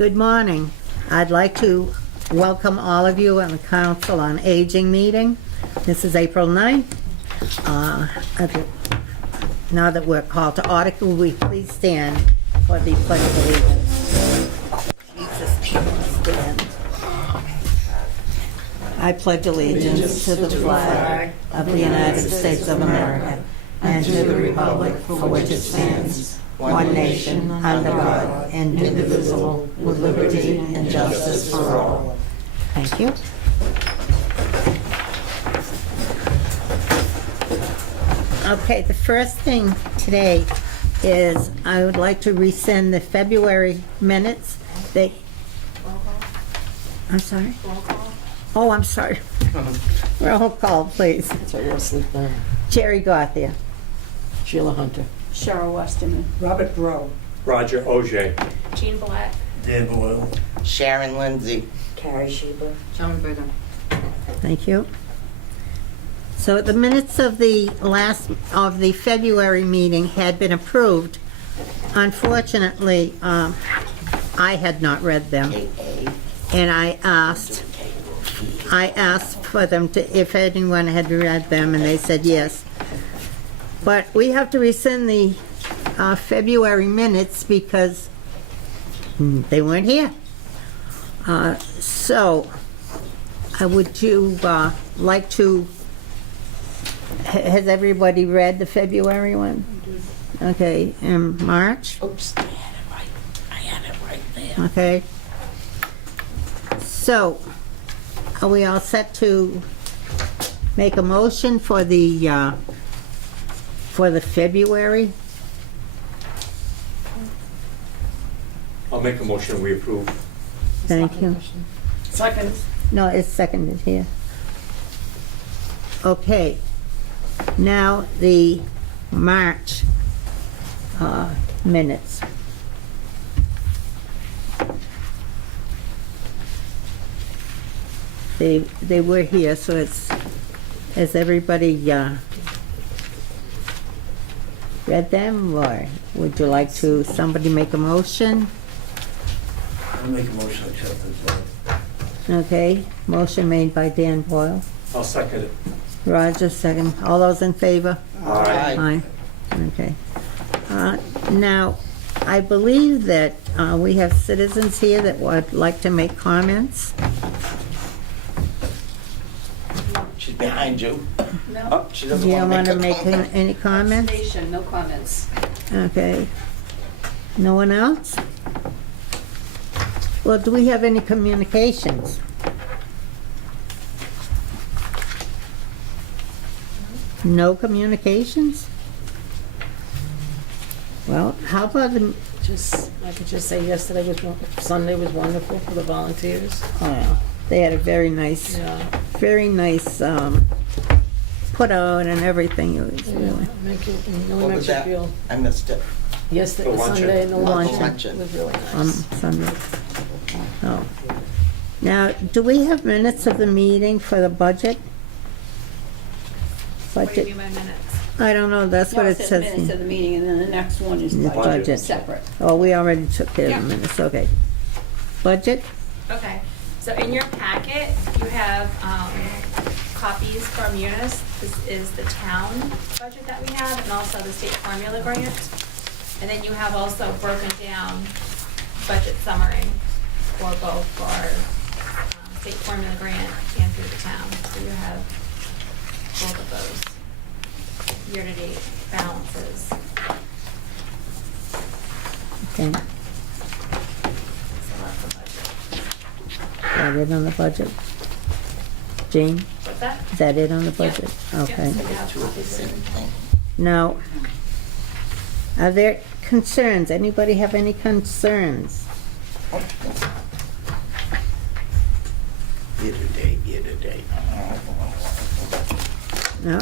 Good morning. I'd like to welcome all of you on the Council on Aging meeting. This is April 9th. Now that we're called to order, will we please stand for the Pledge of Allegiance? Jesus, stand. I pledge allegiance to the flag of the United States of America and to the republic for which it stands, one nation, under God, indivisible, with liberty and justice for all. Thank you. Okay, the first thing today is I would like to rescind the February minutes. I'm sorry? Oh, I'm sorry. Roll call, please. So we'll sleep there. Jerry Gauthier. Sheila Hunter. Cheryl Westerman. Robert Bro. Roger Auger. Jean Black. Dan Boyle. Sharon Lindsay. Carrie Sheeber. Joan Brigham. Thank you. So the minutes of the February meeting had been approved. Unfortunately, I had not read them, and I asked for them to, if anyone had read them, and they said yes. But we have to rescind the February minutes because they weren't here. So, would you like to, has everybody read the February one? Okay, and March? Oops, I had it right there. Okay. So, are we all set to make a motion for the February? I'll make a motion, we approve. Thank you. Second. No, it's seconded here. Okay. Now, the March minutes. They were here, so it's, has everybody read them, or would you like to, somebody make a motion? I'll make a motion to accept this. Okay, motion made by Dan Boyle. I'll second it. Roger, second. All those in favor? Aye. Aye. Okay. Now, I believe that we have citizens here that would like to make comments. She's behind you. No. Oh, she Do doesn't you want want to to make make a comment. any comments? Observation, no comments. Okay. No one else? Well, do we have any communications? No communications? Well, how about the, I could just say yesterday Sunday was wonderful for the volunteers. they had a very nice put out and everything. It was really, What was Makes you that? feel. I missed it. Yesterday, The luncheon. Sunday, and the luncheon Luncheon. was really nice. Sunday. Oh. Now, do we have minutes of the meeting for the budget? What do you Budget, mean by minutes? I don't know, that's what No, it says says. minutes of the meeting, and then the next one is The budget, budget. separate. Oh, we already took care Yeah. of the minutes, okay. Budget? Okay, so in your packet, you have copies from Eunice. This is the town budget that we have, and also the state formula grant. And then you have also broken down budget summary for both for state formula grant and through the town. So you have both of those year-to-date balances. Okay, So that's the budget. is that it on the budget? Jane, What's that? is that it on the budget? Okay. Yep, so you have copies. Now, are there concerns? Anybody have any concerns? Year to date. No?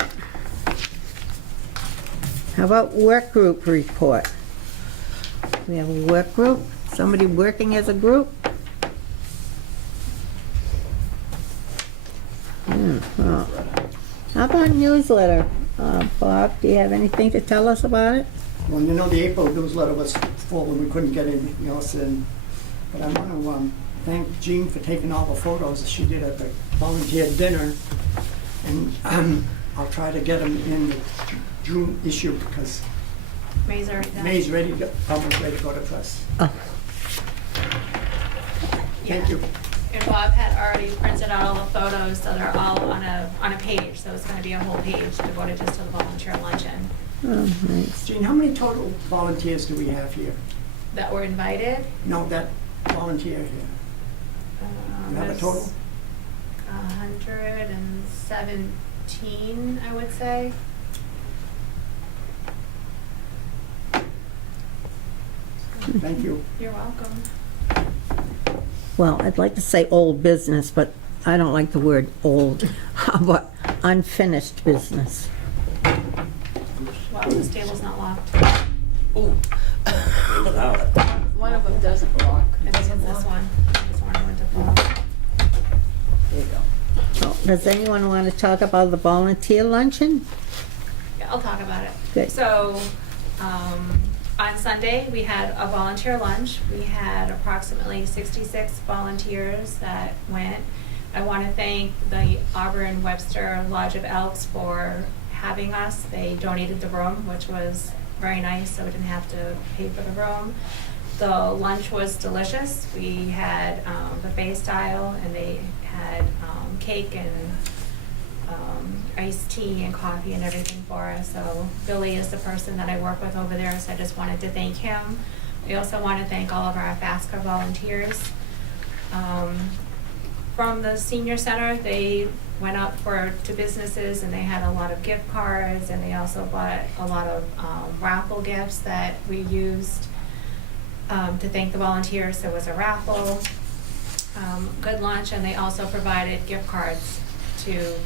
How about work group report? We have a work group? Somebody working as a group? Well, how about newsletter? Bob, do you have anything to tell us about it? Well, you know, the April newsletter was full and we couldn't get anything else in. But I want to thank Jean for taking all the photos she did at the volunteer dinner. And I'll try to get them in the June issue because May's already done. May's almost ready to go to press. Oh, Thank you. And Bob had already printed out all the photos, so they're all on a page, so it's gonna be a whole page devoted just to the volunteer luncheon. oh, nice. Jean, how many total volunteers do we have here? That were invited. No, that volunteer here. You have a There's total? 117, I would say. Thank you. You're welcome. Well, I'd like to say old business, but I don't like the word old. How about unfinished business? Wow, this table's not locked. Ooh. There's now. One of them doesn't lock. I think it's this one. This one I went to pull. There you go. Oh, does anyone want to talk about the volunteer luncheon? Yeah, I'll talk about it. Good. So, on Sunday, we had a volunteer lunch. We had approximately 66 volunteers that went. I want to thank the Auburn Webster Lodge of Elks for having us. They donated the room, which was very nice, so we didn't have to pay for the room. The lunch was delicious. We had buffet style, and they had cake and iced tea and coffee and everything for us. So Billy is the person that I work with over there, so I just wanted to thank him. We also want to thank all of our FASCA volunteers. From the senior center, they went up to businesses and they had a lot of gift cards, and they also bought a lot of raffle gifts that we used to thank the volunteers. There was a raffle, good lunch, and they also provided gift cards to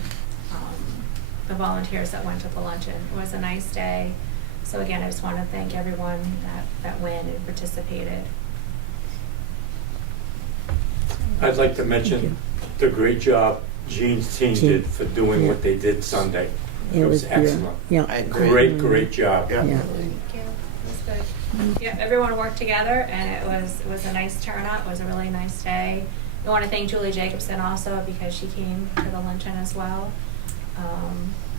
the volunteers that went to the luncheon. It was a nice day. So again, I just want to thank everyone that went and participated. I'd like to mention the great job Jean's team did for doing what they did Sunday. It was excellent. Yeah. I agree. Great job. Yeah. Yeah. Thank you. It was good. Yeah, everyone worked together, and it was a nice turnout. It was a really nice day. I want to thank Julie Jacobson also because she came to the luncheon as well.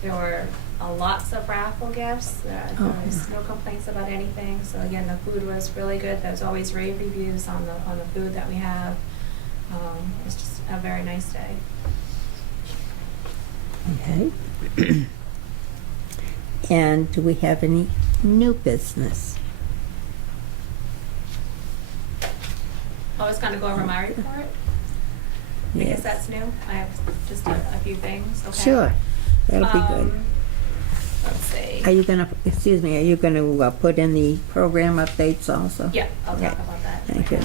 There were lots of raffle gifts. There was no complaints about anything. So again, the food was really good. There's always rave reviews on the food that we have. It's just a very nice day. Okay. And do we have any new business? I was going to go over my report. I Yes. guess that's new. I have just a few things. Okay. Sure, that'll be good. Let's see. Are you gonna, excuse me, are you gonna put in the program updates also? Yeah, I'll Okay. talk about that. Thank you.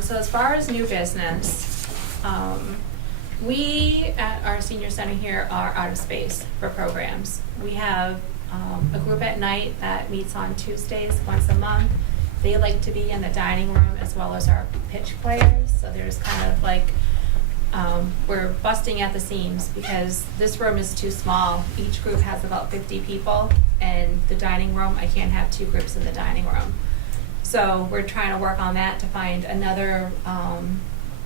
So as far as new business, we at our senior center here are out of space for programs. We have a group at night that meets on Tuesdays once a month. They like to be in the dining room as well as our pitch players. So there's kind of like, we're busting at the seams because this room is too small. Each group has about 50 people, and the dining room, I can't have two groups in the dining room. So we're trying to work on that to find another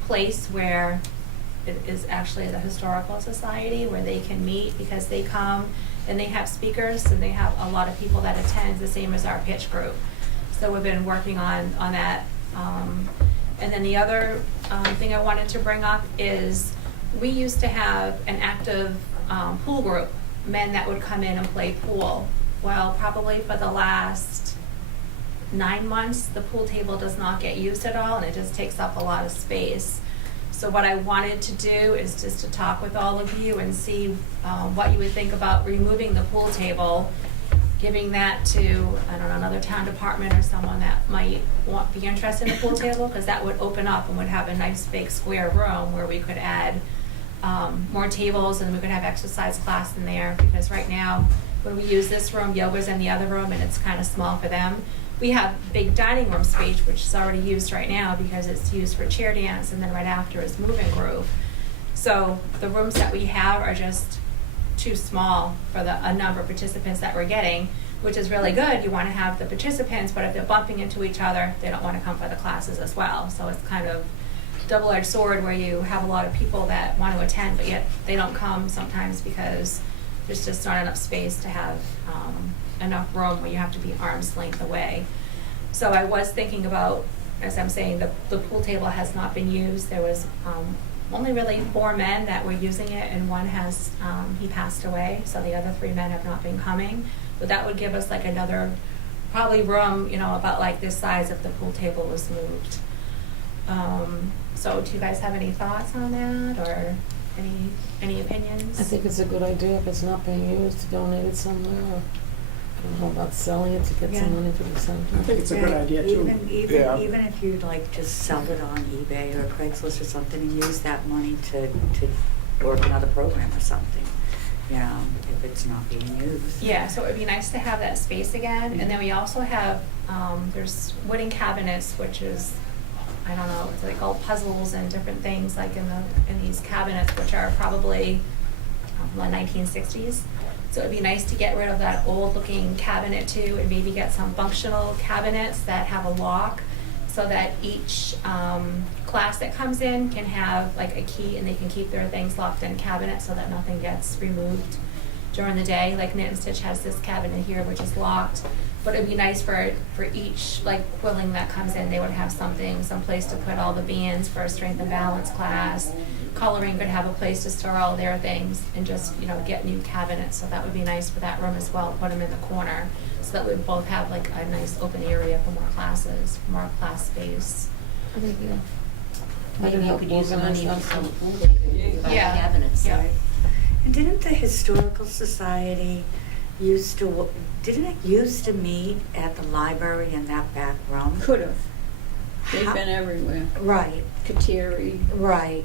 place where it is actually the Historical Society where they can meet, because they come and they have speakers and they have a lot of people that attend, the same as our pitch group. So we've been working on that. And then the other thing I wanted to bring up is we used to have an active pool group, men that would come in and play pool. Well, probably for the last 9 months, the pool table does not get used at all, and it just takes up a lot of space. So what I wanted to do is just to talk with all of you and see what you would think about removing the pool table, giving that to, I don't know, another town department or someone that might be interested in the pool table, because that would open up and would have a nice big square room where we could add more tables and we could have exercise class in there, because right now when we use this room, yoga's in the other room and it's kind of small for them. We have big dining room space, which is already used right now because it's used for chair dance, and then right after is move and groove. So the rooms that we have are just too small for a number of participants that we're getting. which is really good. You want to have the participants, but if they're bumping into each other, they don't want to come for the classes as well. So it's kind of double-edged sword where you have a lot of people that want to attend, but yet they don't come sometimes because there's just not enough space to have enough room where you have to be arm's length away. So I was thinking about, as I'm saying, the pool table has not been used. There was only really 4 men that were using it, and one has, he passed away, so the other 3 men have not been coming. But that would give us like another, probably room, you know, about like this size if the pool table was moved. So do you guys have any thoughts on that, or any opinions? I think it's a good idea if it's not being used to donate it somewhere, or I don't know about selling it to get Yeah. some money to the center. I think it's a good idea too. Yeah. Even if you like just sell it on eBay or Craigslist or something and use that money to work another program or something, you know, if it's not being used. Yeah, so it would be nice to have that space again, and then we also have, there's wooden cabinets, which is, I don't know, it's like all puzzles and different things like in these cabinets, which are probably the 1960s. So it'd be nice to get rid of that old looking cabinet too, and maybe get some functional cabinets that have a lock, so that each class that comes in can have like a key, and they can keep their things locked in cabinets so that nothing gets removed during the day. Like Knit and Stitch has this cabinet here which is locked, but it'd be nice for each like quilling that comes in, they would have something, some place to put all the bands for a strength and balance class. Coloring could have a place to store all their things, and just, you know, get new cabinets. So that would be nice for that room as well, put them in the corner, so that we both have like a nice open area for more classes, more class space. I think, yeah. Maybe you help could use the organize money that. for the pool, you could buy Yeah. cabinets, Yeah. right? And didn't the Historical Society used to meet at the library in that back room? Could have. They've How- been everywhere. Right, Kateri. right.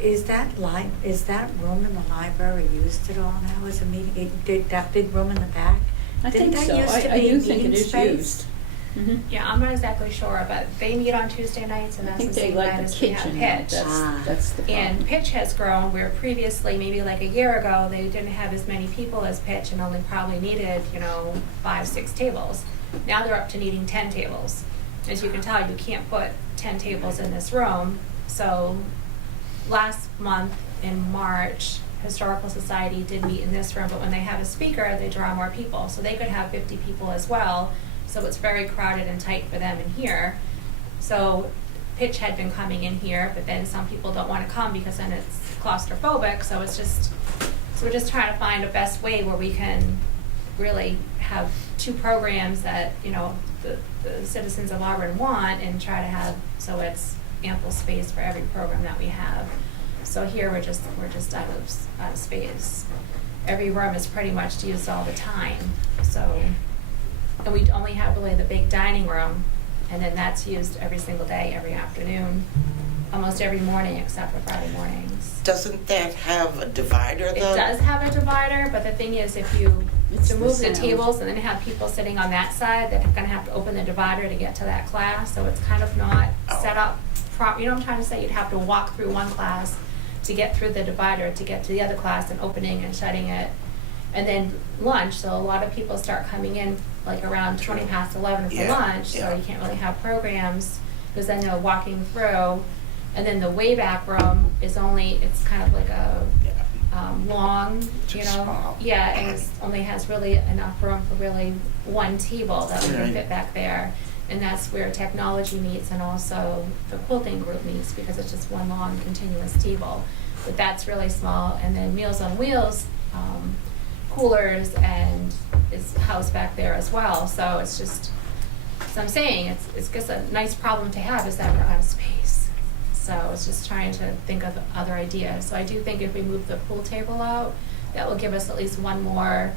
Is that room in the library used at all now as a meeting? Did that big room in the back? I Didn't think that so. used to I be do think it meeting is space? used. Mhm. Yeah, I'm not exactly sure, but they meet on Tuesday nights, and I that's think the they same like night the as we have kitchen. Pitch. That's the problem. And Pitch has grown, where previously, maybe like a year ago, they didn't have as many people as Pitch and only probably needed, 5-6 tables. Now they're up to needing 10 tables. As you can tell, you can't put 10 tables in this room. So last month in March, Historical Society did meet in this room, but when they have a speaker, they draw more people. So they could have 50 people as well. So it's very crowded and tight for them in here. So Pitch had been coming in here, but then some people don't want to come because then it's claustrophobic. So we're just trying to find a best way where we can really have 2 programs that, the citizens of Auburn want, and try to have, so it's ample space for every program that we have. So here we're just out of space. Every room is pretty much used all the time. So, and we only have really the big dining room, and then that's used every single day, every afternoon, almost every morning except for Friday mornings. Doesn't that have a divider It though? does have a divider, but the thing is, if you It's to the move the sound. tables and then have people sitting on that side, they're gonna have to open the divider to get to that class, so it's kind of not set up you know what I'm trying to say? You'd have to walk through one class to get through the divider, to get to the other class and opening and shutting it. And then lunch, so a lot of people start coming in like around 20 past 11 for Yeah, lunch, so yeah. you can't really have programs, because then they're walking through. And then the way back room is it's kind of like a long, Too small. yeah, and only has really enough room for really one table that we can Right. fit back there. And that's where technology meets, and also the quilting group meets, because it's just one long continuous table. But that's really small. And then Meals on Wheels, coolers, and is housed back there as well. So it's just, so I'm saying, it's just a nice problem to have, is that we're out of space. So it's just trying to think of other ideas. So I do think if we move the pool table out, that will give us at least one more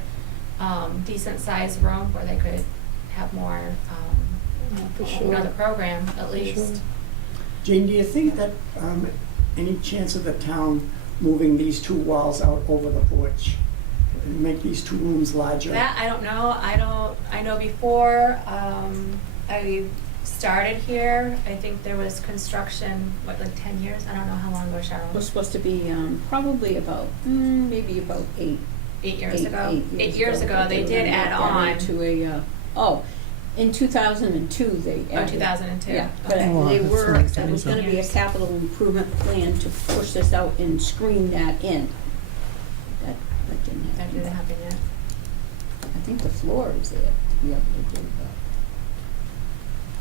decent sized room where they could have more, For sure. another program at For least. sure. Jane, do you think that any chance of the town moving these 2 walls out over the porch and make these 2 rooms larger? That, I don't know. I know before I started here, I think there was construction, like 10 years? I don't know how long ago, It was Cheryl. supposed to be probably about, maybe about 8. 8 years ago. 8 years ago, they did add on. To a, in 2002, they Oh, added. 2002. Yeah, but Okay. Oh, they that's were, like there was gonna be a 17 capital improvement plan to push this out and screen that in. That didn't That didn't happen. happen yet. I think the floor is there to be able to do that.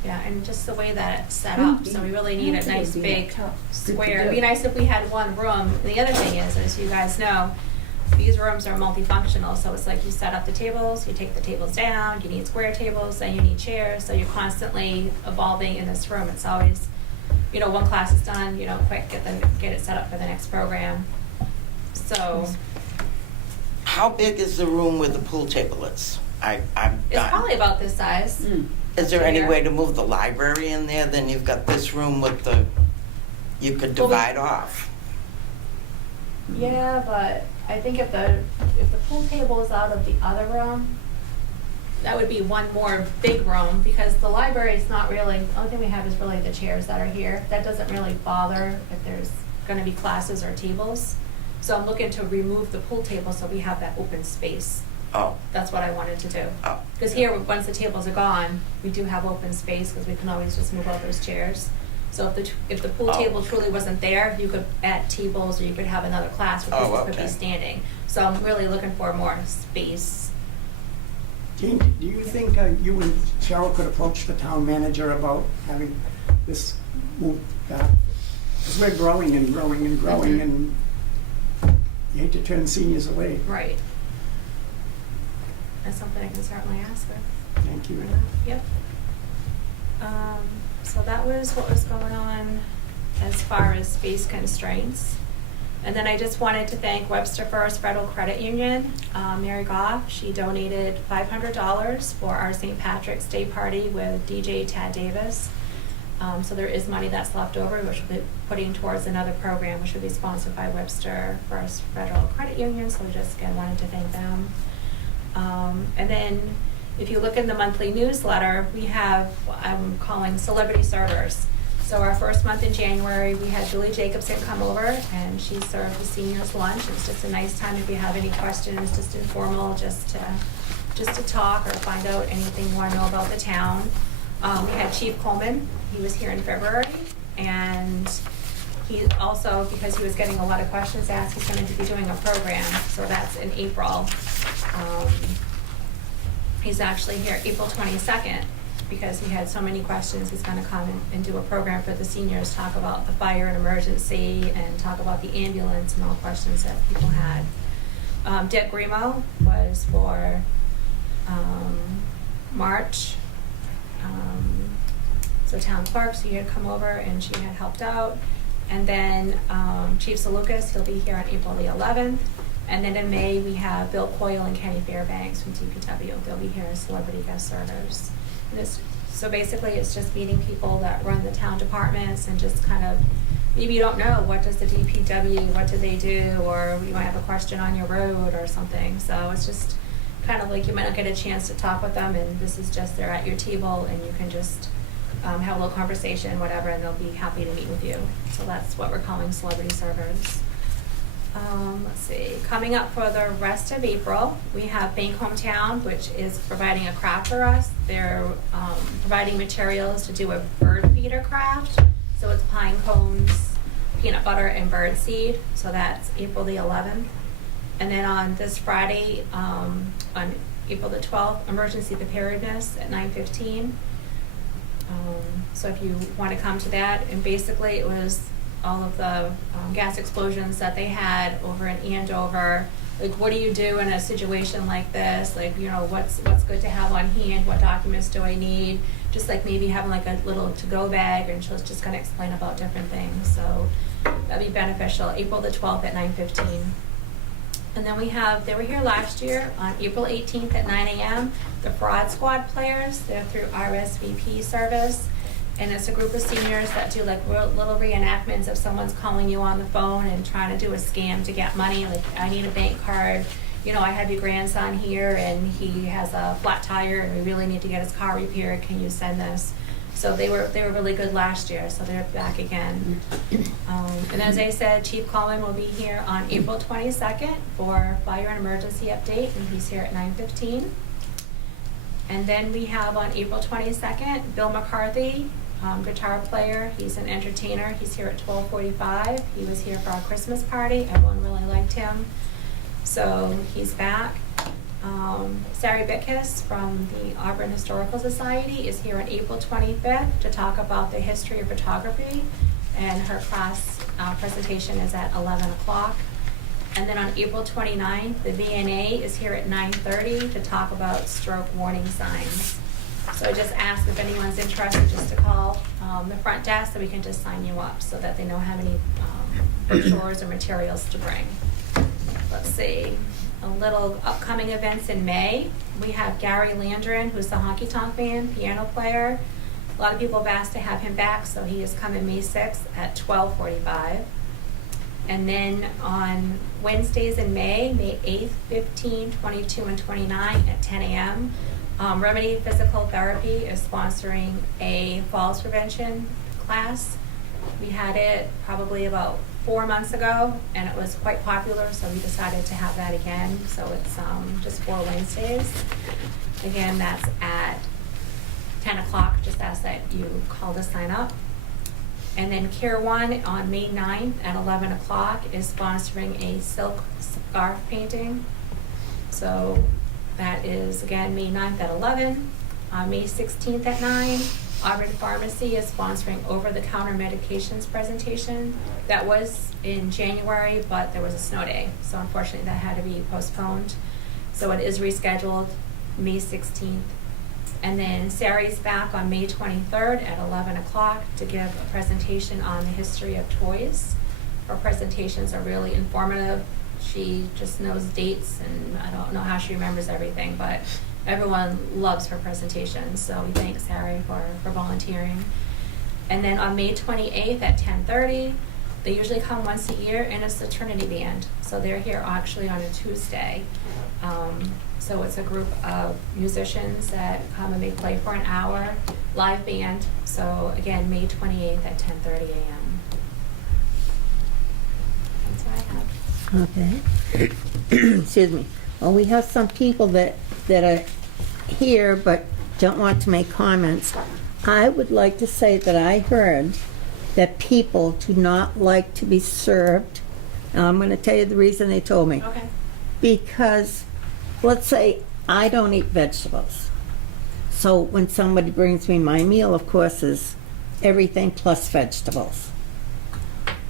Yeah, and just the way that it's set up, so we really need a nice big square. It'd be nice if we had one room. And the other thing is, as you guys know, these rooms are multifunctional, so it's like you set up the tables, you take the tables down, you need square tables, then you need chairs, so you're constantly evolving in this room. It's always, one class is done, quick, get it set up for the next program. So How big is the room where the pool table is? I'm it's done. probably about this size. Mm. Is there any here. way to move the library in there? Then you've got this room with you could Well, we- divide off. Yeah, but I think if the pool table is out of the other room, that would be one more big room, because the library is not really, the only thing we have is really the chairs that are here. That doesn't really bother if there's gonna be classes or tables. So I'm looking to remove the pool table so we have that open space. Oh, That's what I wanted to do. oh. Because here, once the tables are gone, we do have open space, because we can always just move all those chairs. So if the pool Oh. table truly wasn't there, you could add tables, or you could have another class where Oh, people could be okay. standing. So I'm really looking for more space. Jean, do you think you and Cheryl could approach the town manager about having this moved back? Because we're growing and growing and growing, Mhm. and you hate to turn seniors away. Right. That's something I can certainly ask her. Thank you. Yep. So that was what was going on as far as space constraints. And then I just wanted to thank Webster First Federal Credit Union, Mary Goff. She donated $500 for our St. Patrick's Day party with DJ Tad Davis. So there is money that's left over, which we'll be putting towards another program, which will be sponsored by Webster First Federal Credit Union. So just again wanted to thank them. And then if you look in the monthly newsletter, we have what I'm calling celebrity servers. So our first month in January, we had Julie Jacobson come over, and she served the seniors lunch. It's just a nice time if you have any questions, just informal, just to talk or find out anything you want to know about the town. We had Chief Coleman. He was here in February, and he also, because he was getting a lot of questions asked, he's going to be doing a program. So that's in April. He's actually here April 22nd, because he had so many questions. He's going to come and do a program for the seniors, talk about the fire and emergency, and talk about the ambulance and all questions that people had. Deb Grimo was for March. So town clerk, so he had come over and she had helped out. And then Chief Salukas, he'll be here on April the 11th. And then in May, we have Bill Coyle and Kenny Fairbanks from DPW. They'll be here as celebrity guest servers. So basically, it's just meeting people that run the town departments, and just kind of, maybe you don't know, what does the DPW, what do they do, or you might have a question on your road or something. So it's just kind of like you might not get a chance to talk with them, and this is just, they're at your table, and you can just have a little conversation, whatever, and they'll be happy to meet with you. So that's what we're calling celebrity servers. Let's see, coming up for the rest of April, we have Bank Hometown, which is providing a craft for us. They're providing materials to do a bird feeder craft. So it's pine cones, peanut butter, and bird seed. So that's April the 11th. And then on this Friday, on April the 12th, emergency preparedness at 9:15. So if you want to come to that, and basically it was all of the gas explosions that they had over in Andover. Like, what do you do in a situation like this? Like, what's good to have on hand? What documents do I need? Just like maybe having like a little to-go bag, and she'll just kind of explain about different things. So that'd be beneficial. April the 12th at 9:15. And then they were here last year on April 18th at 9 a.m. The Fraud Squad players, they're through RSVP service. And it's a group of seniors that do like little reenactments of someone's calling you on the phone and trying to do a scam to get money. Like, I need a bank card. I have your grandson here and he has a flat tire and we really need to get his car repaired. Can you send this? So they were really good last year, so they're back again. And as I said, Chief Coleman will be here on April 22nd for fire and emergency update, and he's here at 9:15. And then we have on April 22nd, Bill McCarthy, guitar player. He's an entertainer. He's here at 12:45. He was here for our Christmas party. Everyone really liked him. So he's back. Sari Bickus from the Auburn Historical Society is here on April 25th to talk about the history of photography. And her class presentation is at 11 o'clock. And then on April 29th, the VNA is here at 9:30 to talk about stroke warning signs. So I just ask if anyone's interested just to call the front desk so we can just sign you up so that they know how many brochures or materials to bring. Let's see, a little upcoming events in May. We have Gary Landron, who's the Honky Tonk Man piano player. A lot of people have asked to have him back, so he is coming May 6th at 12:45. And then on Wednesdays in May 8th, 15, 22, and 29 at 10 a.m., Remedy Physical Therapy is sponsoring a falls prevention class. We had it probably about 4 months ago, and it was quite popular, so we decided to have that again. So it's just 4 Wednesdays. Again, that's at 10 o'clock. Just ask that you call to sign up. And then Care One on May 9th at 11 o'clock is sponsoring a silk scarf painting. So that is, again, May 9th at 11. May 16th at 9, Auburn Pharmacy is sponsoring over-the-counter medications presentation. That was in January, but there was a snow day, so unfortunately that had to be postponed. So it is rescheduled May 16th. And then Sari's back on May 23rd at 11 o'clock to give a presentation on the history of toys. Her presentations are really informative. She just knows dates, and I don't know how she remembers everything, but everyone loves her presentation. So we thank Sari for volunteering. And then on May 28th at 10:30, they usually come once a year, and it's the Trinity Band. So they're here actually on a Tuesday. So it's a group of musicians that come and they play for an hour, live band. So again, May 28th at 10:30 a.m. That's what I have. Okay. Excuse me. Well, we have some people that are here but don't want to make comments. I would like to say that I heard that people do not like to be served. And I'm going to tell you the reason they told me. Okay. Because, let's say, I don't eat vegetables. So when somebody brings me my meal, of course, is everything plus vegetables.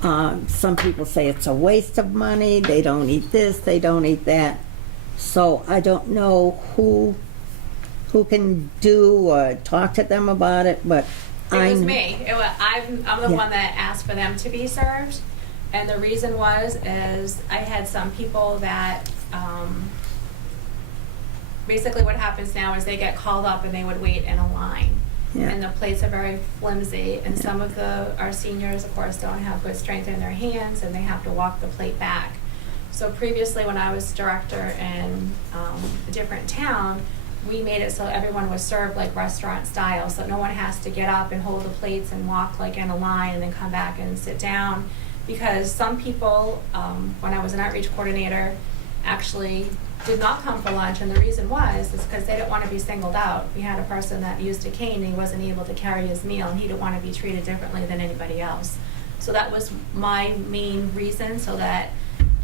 Some people say it's a waste of money, they don't eat this, they don't eat that. So I don't know who can do or talk to them about it, but It was me. I'm the Yeah. one that asked for them to be served. And the reason was I had some people that, basically what happens now is they get called up and they would wait in a line. Yeah. And the plates are very flimsy, and some of our seniors, of course, don't have good strength in their hands, and they have to walk the plate back. So previously, when I was director in a different town, we made it so everyone was served like restaurant style, so no one has to get up and hold the plates and walk like in a line and then come back and sit down. Because some people, when I was an outreach coordinator, actually did not come for lunch, and the reason is because they didn't want to be singled out. We had a person that used a cane, and he wasn't able to carry his meal, and he didn't want to be treated differently than anybody else. So that was my main reason, so that,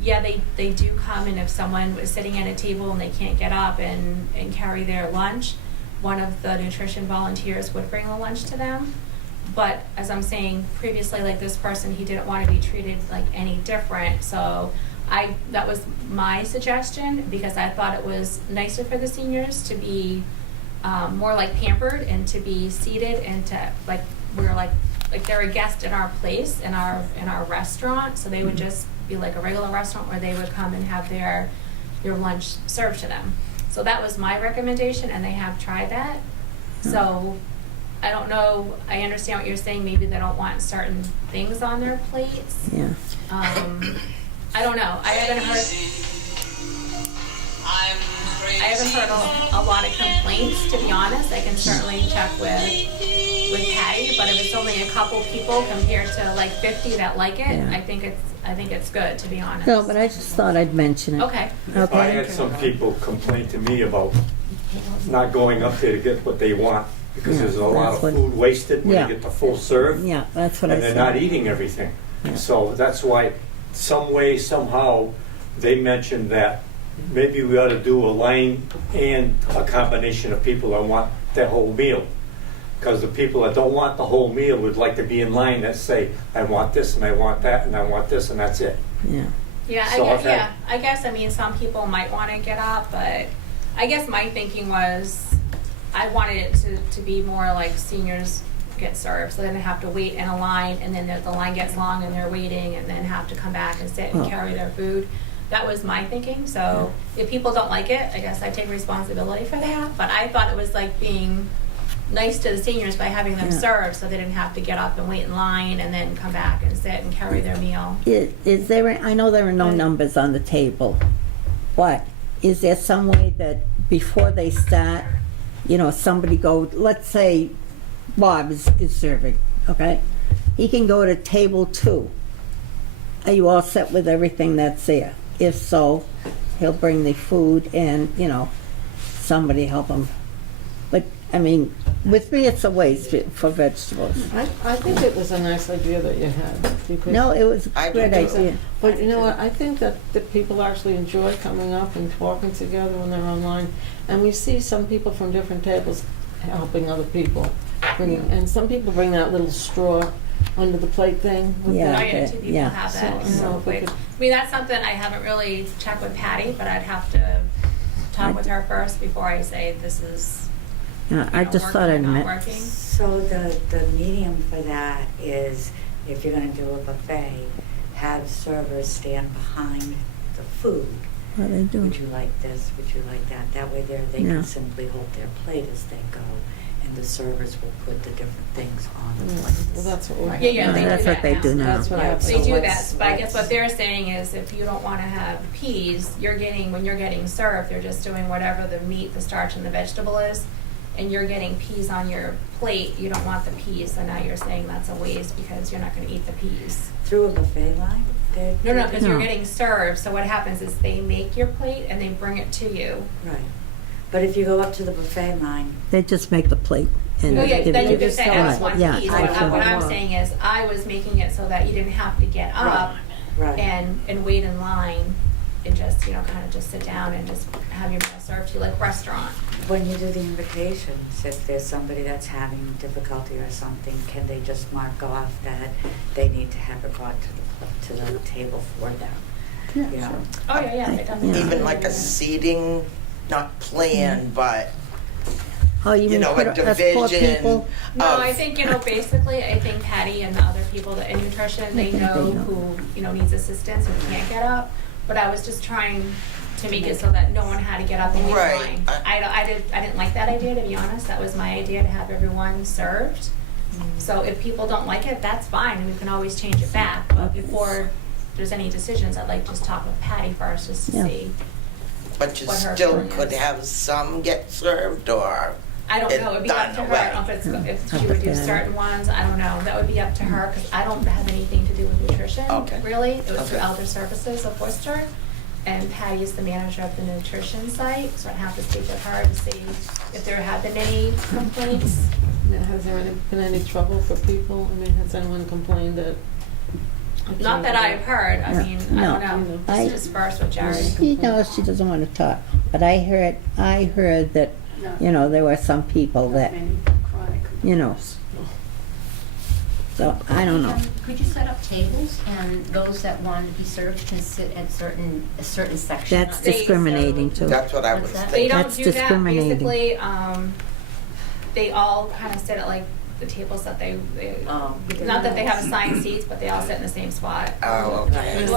yeah, they do come, and if someone was sitting at a table and they can't get up and carry their lunch, one of the nutrition volunteers would bring the lunch to them. But as I'm saying previously, like this person, he didn't want to be treated like any different, so that was my suggestion, because I thought it was nicer for the seniors to be more like pampered and to be seated and to we're like they're a guest in our place, in our restaurant, so they would just be like a regular restaurant where they would come and have their lunch served to them. So that was my recommendation, and they have tried that. So I don't know, I understand what you're saying, maybe they don't want certain things on their plates. Yeah. I don't know. I haven't heard a lot of complaints, to be honest. I can certainly check with with Patty, but if it's only a couple people compared to like 50 that like it, Yeah. I think it's good, to be honest. No, but I just thought I'd mention it. Okay. I Okay? had some people complain to me about not going up there to get what they want, because Yeah, there's a lot of that's what- food wasted when Yeah. you get the full serve, Yeah, that's what I and they're said. not eating everything. Yeah. So that's why, some way, somehow, they mentioned that maybe we ought to do a line and a combination of people that want that whole meal. Because the people that don't want the whole meal would like to be in line that say, I want this, and I want that, and I want this, and that's it. Yeah. Yeah, So I've had- I guess, I mean, some people might want to get up, but I guess my thinking was, I wanted it to be more like seniors get served, so they don't have to wait in a line, and then the line gets long and they're waiting, and then have to come back and sit and Oh. carry their food. That was my thinking, so if people don't like it, I guess I take responsibility for that, but I thought it was like being nice to the seniors by having them Yeah. served, so they didn't have to get up and wait in line and then come back and sit and carry their meal. Is there, I know there are no numbers on the table, but is there some way that before they start, somebody go, let's say Bob is serving, okay? He can go to table 2. Are you all set with everything that's there? If so, he'll bring the food and, somebody help him. But, I mean, with me, it's a waste for vegetables. I think it was a nice idea that you had, because. No, it was I a do good think so. idea. But you know what, I think that people actually enjoy coming up and talking together when they're online. And we see some people from different tables helping other people. And some people bring that little straw under the plate thing. with Yeah. Oh, that. yeah, 2 people yeah. have that. So, you know, if we Wait. could- I mean, that's something I haven't really checked with Patty, but I'd have to talk with her first before I say this is, I just working thought or I'd not met. working. So the medium for that is, if you're gonna do a buffet, have servers stand behind the food. What are they doing? Would you like this? Would you like that? That way they Yeah. can simply hold their plate as they go, and the servers will put the different things on the plates. Well, that's what we're. Yeah, they do That's that what they now. do now. That's what Yeah, happens. They So do let's- that, but I guess what let's- they're saying is if you don't wanna have peas, when you're getting served, they're just doing whatever the meat, the starch, and the vegetable is, and you're getting peas on your plate, you don't want the peas, so now you're saying that's a waste because you're not gonna eat the peas. Through a buffet line? No, because you're No. getting served, so what happens is they make your plate and they bring it to you. Right. But if you go up to the buffet line, They just make the plate and Oh, yeah, give then it you to just say tell that's us one Yeah, piece. I What see. I'm saying is, I was making it so that you didn't have to get up right. and wait in line and just, kind of just sit down and just have your meal served to you like restaurant. When you do the invitations, if there's somebody that's having difficulty or something, can they just mark off that they need to have it brought to the table for them? Yeah, You know? Oh, yeah, it doesn't. Even like a seating, not plan, but, Oh, you mean a put us poor division people? No, of- I think, basically, I think Patty and the other people that in nutrition, they think they know know. who, needs assistance and can't get up. But I was just trying to make it so that no one had to get up and wait in Right. line. I didn't like that idea, to be honest. That was my idea, to have everyone served. So if people don't like it, that's fine, and we can always change it back. But before there's any decisions, I'd like to just talk with Patty first, just to Yeah. see. but you What her still feeling could is. have some get served, or, I don't It know, it'd be up done to her, away. I don't know if Up she would to do Patty. certain ones, I don't know, that would be up to her, because I don't have anything to do with nutrition, Okay. really. It was through Okay. Elder Services of Worcester, and Patty is the manager of the nutrition site, so I'd have to speak with her to see if there have been any complaints. Has there been any trouble for people? I mean, has anyone complained that? Not that I've heard, I No, mean, I no. don't know, I- this is first with Jared. She knows she doesn't want to talk, but I heard that, there were some people that, so I don't know. Could you set up tables and those that want to be served can sit at a certain section? That's They- discriminating too. that's what I was What's that? They thinking. don't That's do that, discriminating. basically, they all kind of sit at like the tables that they Oh. not that they have assigned seats, but they all sit in the same spot. Oh, okay. So,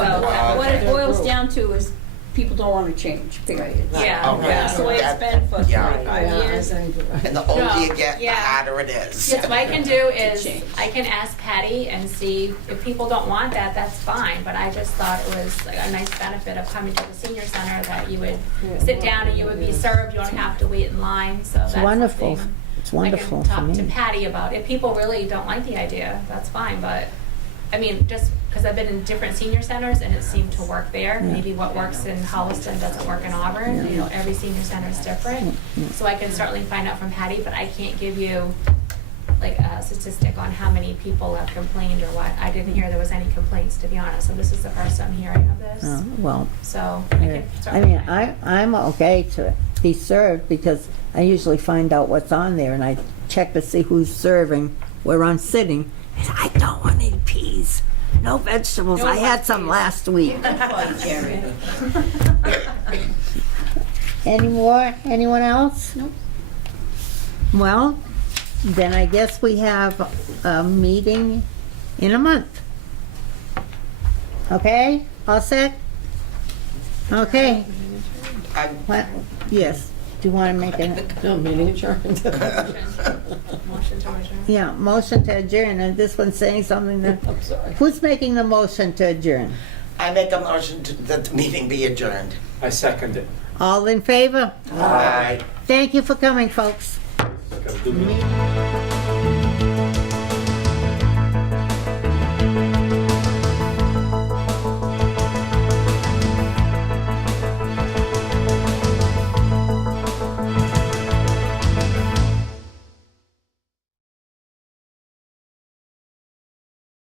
What it Okay. boils down to is people don't want to change, period. Yeah. Okay. That's the way it's been for Yeah. 25 years. And the older you get, the Yeah. harder it is. Yes, what I can do is, Change. I can ask Patty and see if people don't want that, that's fine, but I just thought it was like a nice benefit of coming to the senior center, that you would sit down and you would be served, you don't have to wait in line, so that's It's wonderful. something. It's That's wonderful I to can talk to me. Patty about it. If people really don't like the idea, that's fine, but, I mean, just because I've been in different senior centers and it seemed to work there, maybe what works in Holliston doesn't work in Auburn, you know, every senior center is different. So I can certainly find out from Patty, but I can't give you like a statistic on how many people have complained or what. I didn't hear there was any complaints, to be honest, so this is the first I'm hearing of this. Well, So I can I certainly mean, find out. I'm okay to be served because I usually find out what's on there and I check to see who's serving where I'm sitting. And I don't want any peas, no vegetables. No I one had wants some peas. last week. Good for you, Jerry. Any more? Anyone else? Nope. Well, then I guess we have a meeting in a month. Okay? All set? Okay. What? Yes. Do you want to make it? No, meeting adjourned. Motion to adjourn. Yeah, motion to adjourn, and this one's saying something that, I'm sorry. who's making the motion to adjourn? I make a motion that the meeting be adjourned. I second it. All in favor? Aye. Thank you for coming, folks. Gotta do the- Meeting